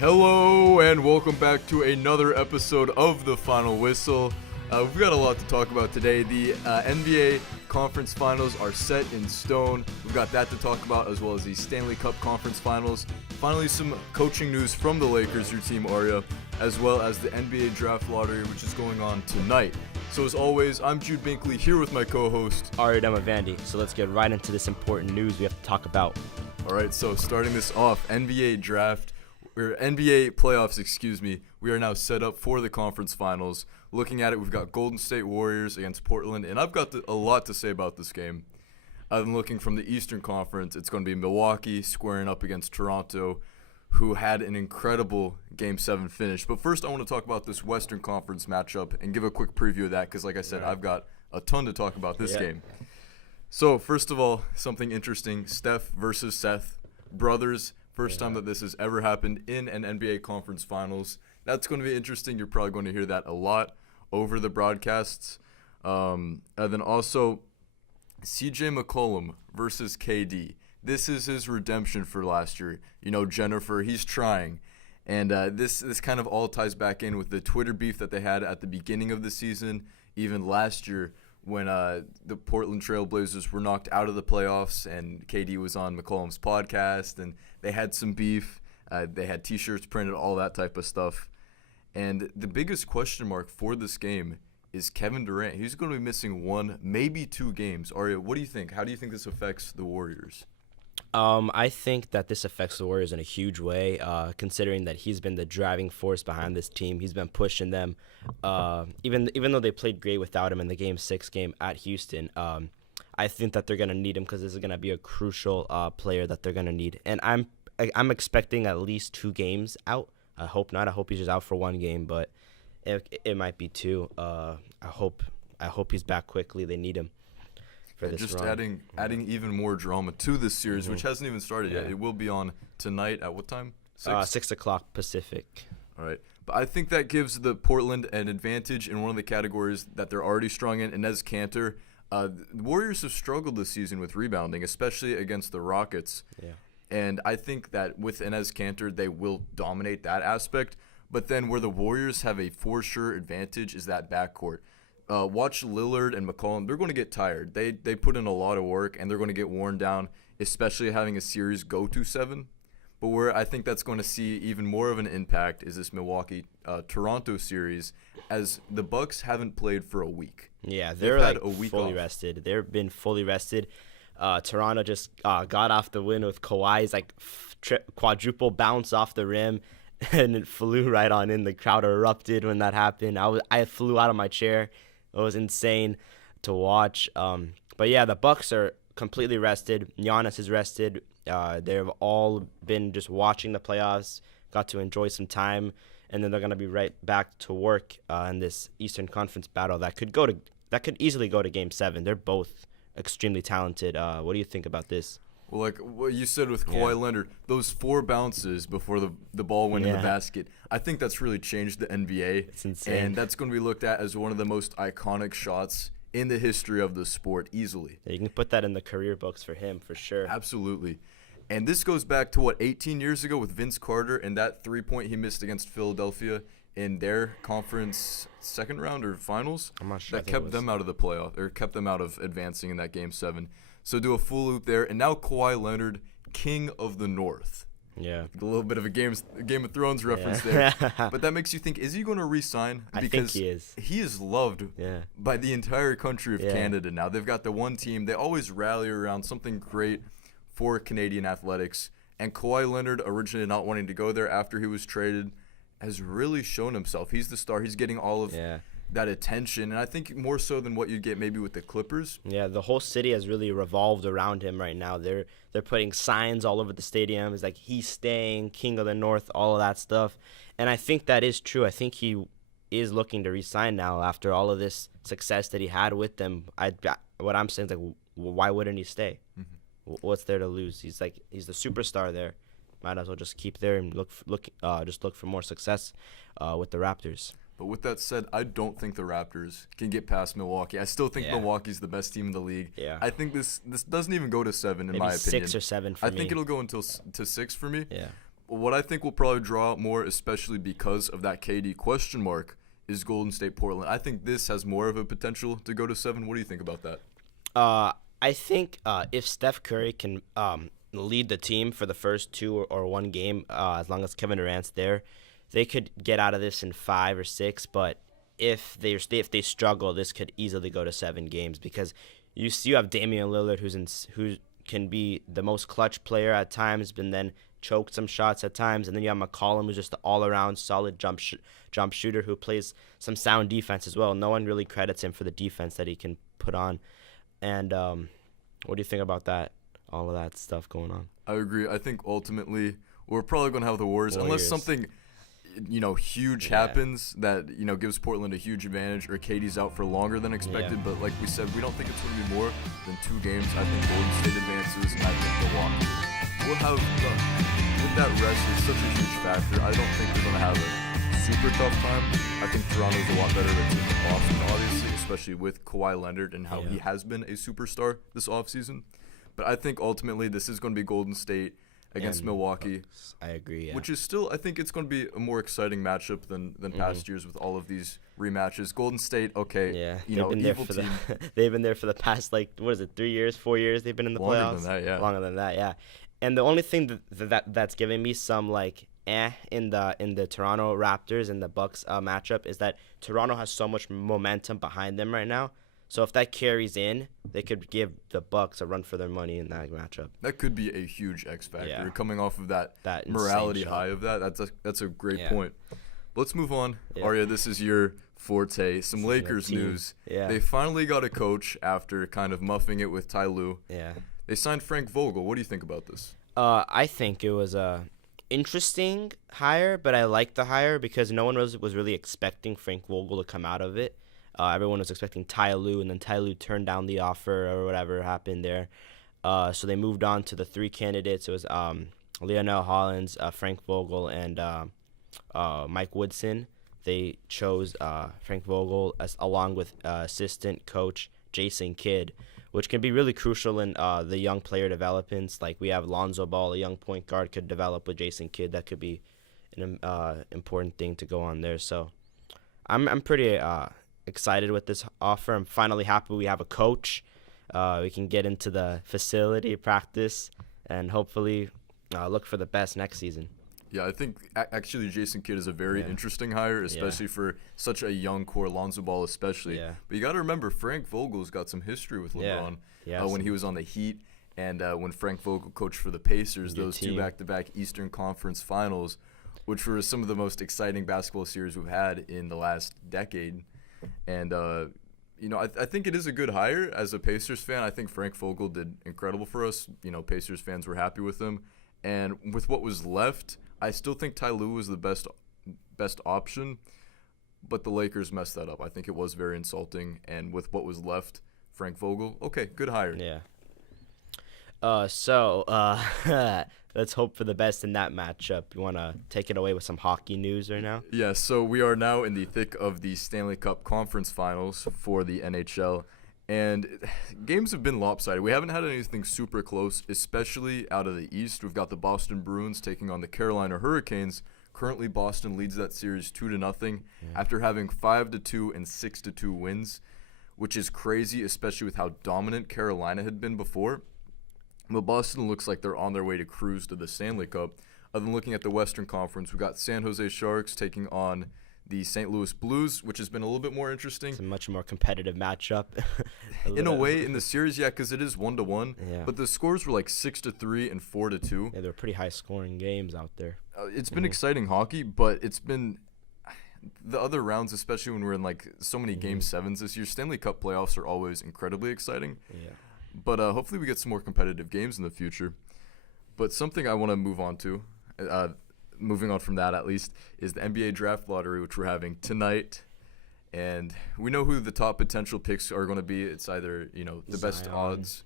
Hello and welcome back to another episode of The Final Whistle. We've got a lot to talk about today. The NBA Conference Finals are set in stone. We've got that to talk about, as well as the Stanley Cup Conference Finals. Finally, some coaching news from the Lakers, your team Aria, as well as the NBA Draft Lottery, which is going on tonight. So as always, I'm Jude Binkley here with my co-host Aria Damavandi. So let's get right into this important news we have to talk about. All right, so starting this off, NBA playoffs, we are now set up for the conference finals. Looking at it, we've got Golden State Warriors against Portland, and I've got a lot to say about this game. I'm looking from the Eastern Conference. It's going to be Milwaukee squaring up against Toronto, who had an incredible Game 7 finish. But first, I want to talk about this Western Conference matchup and give a quick preview of that because, like I said, I've got a ton to talk about this game. So, first of all, something interesting, Steph versus Seth, brothers. First time that this has ever happened in an NBA Conference Finals. That's going to be interesting. You're probably going to hear that a lot over the broadcasts. And then also, CJ McCollum versus KD. This is his redemption for last year. You know, Jennifer, he's trying. And this kind of all ties back in with the Twitter beef that they had at the beginning of the season, even last year, when the Portland Trail Blazers were knocked out of the playoffs and KD was on McCollum's podcast and they had some beef. They had T-shirts printed, all that type of stuff. And the biggest question mark for this game is Kevin Durant. He's going to be missing 1, maybe 2 games. Aria, what do you think? How do you think this affects the Warriors? I think that this affects the Warriors in a huge way, considering that he's been the driving force behind this team. He's been pushing them, even though they played great without him in the Game 6 game at Houston. I think that they're going to need him because this is going to be a crucial player that they're going to need. And I'm expecting at least 2 games out. I hope not. I hope he's just out for 1 game, but it might be 2. I hope he's back quickly. They need him. Just adding even more drama to this series, which hasn't even started yet. It will be on tonight at what time? 6 o'clock Pacific. All right. But I think that gives the Portland an advantage in one of the categories that they're already strong in. Enes Kanter. The Warriors have struggled this season with rebounding, especially against the Rockets. Yeah. And I think that with Enes Kanter, they will dominate that aspect. But then where the Warriors have a for sure advantage is that backcourt. Watch Lillard and McCollum. They're going to get tired. They put in a lot of work, and they're going to get worn down, especially having a series go to 7. But where I think that's going to see even more of an impact is this Milwaukee-Toronto series, as the Bucks haven't played for a week. Yeah, they're had a week fully rested. They've been fully rested. Toronto just got off the win with Kawhi's quadruple bounce off the rim, and it flew right on in. The crowd erupted when that happened. I flew out of my chair. It was insane to watch. But yeah, the Bucks are completely rested. Giannis is rested. They've all been just watching the playoffs, got to enjoy some time, and then they're gonna be right back to work in this Eastern Conference battle that could easily go to Game 7. They're both extremely talented. What do you think about this? Well, like what you said with Kawhi Leonard, those 4 bounces before the ball went in the basket, I think that's really changed the NBA. It's insane. And that's going to be looked at as one of the most iconic shots in the history of the sport, easily. Yeah, you can put that in the career books for him, for sure. Absolutely. And this goes back to, 18 years ago with Vince Carter and that 3-point he missed against Philadelphia in their conference second round or finals. I'm not sure. That kept them out of the playoff, or kept them out of advancing in that Game 7. So do a full loop there. And now Kawhi Leonard, King of the North. Yeah. A little bit of a Game of Thrones reference there. But that makes you think, is he going to re-sign? I think he is. He is loved by the entire country of Canada now. They've got the one team. They always rally around something great for Canadian athletics. And Kawhi Leonard, originally not wanting to go there after he was traded, has really shown himself. He's the star. He's getting all of that attention, and I think more so than what you'd get maybe with the Clippers. Yeah, the whole city has really revolved around him right now. They're putting signs all over the stadium. It's like, he's staying, King of the North, all of that stuff. And I think that is true. I think he is looking to re-sign now after all of this success that he had with them. What I'm saying is, like, why wouldn't he stay? Mm-hmm. What's there to lose? He's the superstar there. Might as well just keep there and look for more success with the Raptors. But with that said, I don't think the Raptors can get past Milwaukee. I still think Milwaukee's the best team in the league. Yeah. I think this doesn't even go to 7 in Maybe my opinion. 6 or 7 for me. I think it'll go to 6 for me. Yeah. what I think will probably draw out more, especially because of that KD question mark, is Golden State Portland. I think this has more of a potential to go to 7. What do you think about that? I think if Steph Curry can lead the team for the first 2 or 1 game, as long as Kevin Durant's there, they could get out of this in 5 or 6. But if they struggle, this could easily go to 7 games because you have Damian Lillard who can be the most clutch player at times, but then choke some shots at times, and then you have McCollum, who's just an all-around solid jump shooter who plays some sound defense as well. No one really credits him for the defense that he can put on. And what do you think about that? All of that stuff going on. I agree. I think ultimately we're probably going to have the Warriors unless something huge happens that gives Portland a huge advantage, or KD's out for longer than expected. Yeah. But like we said, we don't think it's going to be more than 2 games. I think Golden State advances, and I think Milwaukee will have with that rest. It's such a huge factor. I don't think they're going to have a super tough time. I think Toronto's a lot better than Boston, obviously, especially with Kawhi Leonard and how he has been a superstar this offseason. But I think ultimately this is going to be Golden State against Milwaukee. I agree, yeah. Which is still, I think it's going to be a more exciting matchup than past years with all of these rematches. Golden State, evil team. They've been there for the past, 3 years, 4 years they've been in the playoffs? Longer than that, yeah. Longer than that, yeah. And the only thing that's giving me some, in the Toronto Raptors and the Bucks matchup is that Toronto has so much momentum behind them right now. So if that carries in, they could give the Bucks a run for their money in that matchup. That could be a huge X factor coming off of that morality high of that. That's a great point. Let's move on. Yeah. Aria, this is your forte. Some Lakers news. Yeah. They finally got a coach after kind of muffing it with Ty Lue. Yeah. They signed Frank Vogel. What do you think about this? I think it was a interesting hire, but I like the hire because no one was really expecting Frank Vogel to come out of it. Everyone was expecting Ty Lue, and then Ty Lue turned down the offer or whatever happened there. So they moved on to the 3 candidates. It was Lionel Hollins, Frank Vogel, and Mike Woodson. They chose Frank Vogel along with assistant coach Jason Kidd, which can be really crucial in the young player developments. Like we have Lonzo Ball, a young point guard, could develop with Jason Kidd. That could be an important thing to go on there. So I'm pretty excited with this offer. I'm finally happy we have a coach. We can get into the facility, practice, and hopefully look for the best next season. Yeah, I think actually Jason Kidd is a very interesting hire, especially for such a young core, Lonzo Ball especially. Yeah. But you got to remember, Frank Vogel's got some history with LeBron when he was on the Heat, and when Frank Vogel coached for the Pacers, those 2 back-to-back Eastern Conference Finals, which were some of the most exciting basketball series we've had in the last decade. And, I think it is a good hire. As a Pacers fan, I think Frank Vogel did incredible for us. Pacers fans were happy with him. And with what was left, I still think Ty Lue was the best option, but the Lakers messed that up. I think it was very insulting. And with what was left, Frank Vogel, okay, good hire. Yeah. Let's hope for the best in that matchup. You want to take it away with some hockey news right now? Yeah, so we are now in the thick of the Stanley Cup Conference Finals for the NHL, and games have been lopsided. We haven't had anything super close, especially out of the East. We've got the Boston Bruins taking on the Carolina Hurricanes. Currently, Boston leads that series 2-0 after having 5-2 and 6-2 wins, which is crazy, especially with how dominant Carolina had been before. But Boston looks like they're on their way to cruise to the Stanley Cup. Other than looking at the Western Conference, we've got San Jose Sharks taking on the St. Louis Blues, which has been a little bit more interesting. It's a much more competitive matchup. In a way, in the series, because it is 1-1. Yeah. But the scores were 6-3 and 4-2. Yeah, they're pretty high-scoring games out there. It's been exciting hockey, but it's been the other rounds, especially when we're in so many Game 7s this year. Stanley Cup playoffs are always incredibly exciting. Yeah. But hopefully we get some more competitive games in the future. But something I want to move on to, moving on from that at least, is the NBA Draft Lottery, which we're having tonight. And we know who the top potential picks are going to be. It's either, the best odds.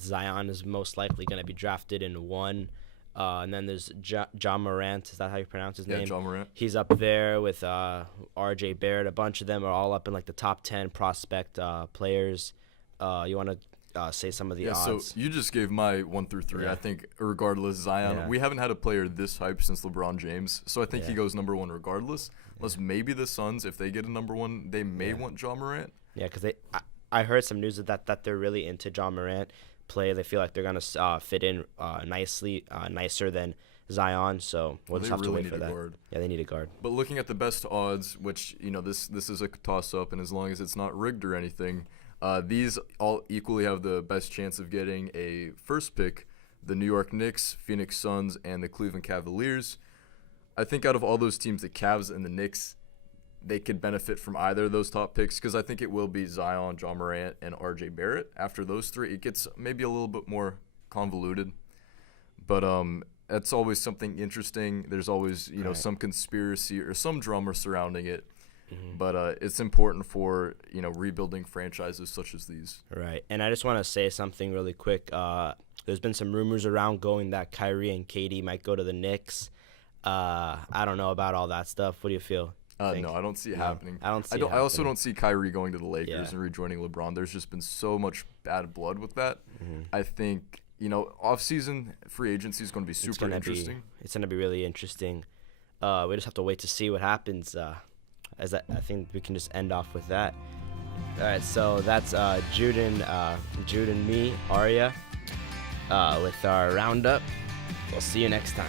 Zion is most likely going to be drafted in 1. And then there's John Morant. Is that how you pronounce his name? Yeah, John Morant. He's up there with R.J. Barrett. A bunch of them are all up in the top 10 prospect players. You want to say some of the Yeah, odds. so you just gave my 1 through 3. Yeah. I think regardless, Zion, Yeah. we haven't had a player this hype since LeBron James. So I think he Yeah. goes number 1 regardless. Unless maybe the Suns, if they get a number 1, they may want Ja Morant. Yeah, because I heard some news of that they're really into Ja Morant play. They feel like they're gonna fit in nicely, nicer than Zion. So we'll just have to wait for that. Guard. Yeah, they need a guard. But looking at the best odds, which, this is a toss-up, and as long as it's not rigged or anything, these all equally have the best chance of getting a first pick: the New York Knicks, Phoenix Suns, and the Cleveland Cavaliers. I think out of all those teams, the Cavs and the Knicks, they could benefit from either of those top picks, because I think it will be Zion, Ja Morant, and R.J. Barrett. After those three, it gets maybe a little bit more convoluted. But that's always something interesting. There's always, some conspiracy or some drama surrounding it. Mm-hmm. But it's important for, rebuilding franchises such as these. Right. And I just want to say something really quick. There's been some rumors around going that Kyrie and KD might go to the Knicks. I don't know about all that stuff. What do you feel? No, I don't see it happening. I don't see I also don't see Kyrie going to the Lakers and rejoining LeBron. There's just been so much bad blood with that. Mm-hmm. I think, off-season free agency is going to be super interesting. It's going to be really interesting. We just have to wait to see what happens. I think we can just end off with that. All right, so that's Jude and me, Aria, with our roundup. We'll see you next time.